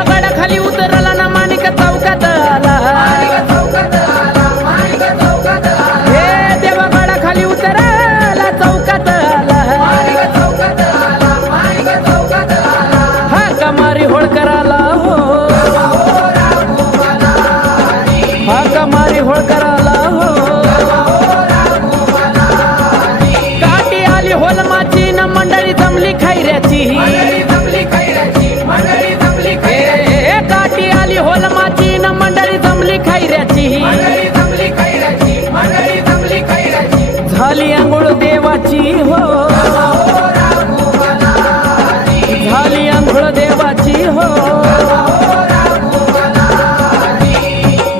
देवगडाखाली उतरला ना माणिक चौकात आला हे देवगडाखाली उतरला चौकात आला हा कमारी होळकराला हो हा कमारी होळकराला हो काठी आली होलमाची न मंडळी जमली खैऱ्याची काठी आली होलमाची न मंडळी जमली खैऱ्याची झाली अंघोळ देवाची हो झाली अंघोळ देवाची हो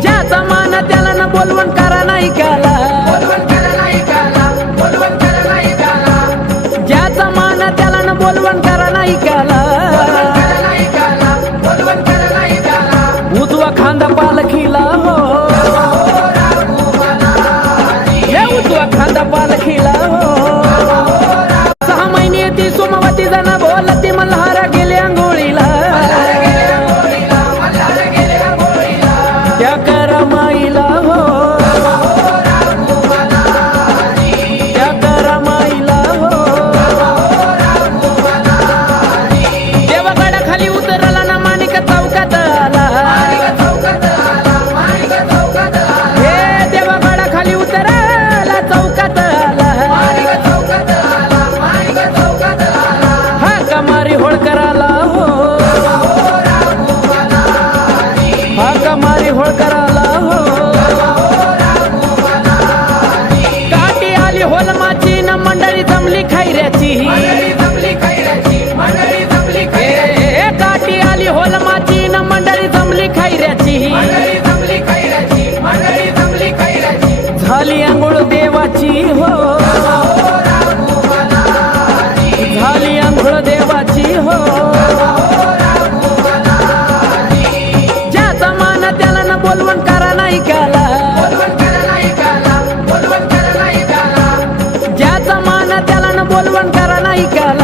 ज्याचा मान त्याला न बोलवण करा नाही काला ज्याचा मान त्याला न बोलवण करा नाही काला उजवा खांदा पालखीला हो हे उजवा खांदा पालखीला हो 6 महिने ती सोमवती जण बोलती मल्हार गेले अंघोळीला त्या करमाईला हो त्या करमाईला हो देवगडाखाली उतरला ना माणिक चौकात आला हे देवगडाखाली उतरला चौकात आला हा कमारी होळकराला हो हा कमारी होळकराला हो काठी आली होलमाची न मंडळी जमली खैऱ्याची काठी आली होलमाची न मंडळी जमली खैऱ्याची झाली अंघोळ देवाची हो झाली अंघोळ देवाची हो ज्याचा मान त्याला न बोलवण करा नाही काला ज्याचा मान त्याला न बोलवण करा नाही काला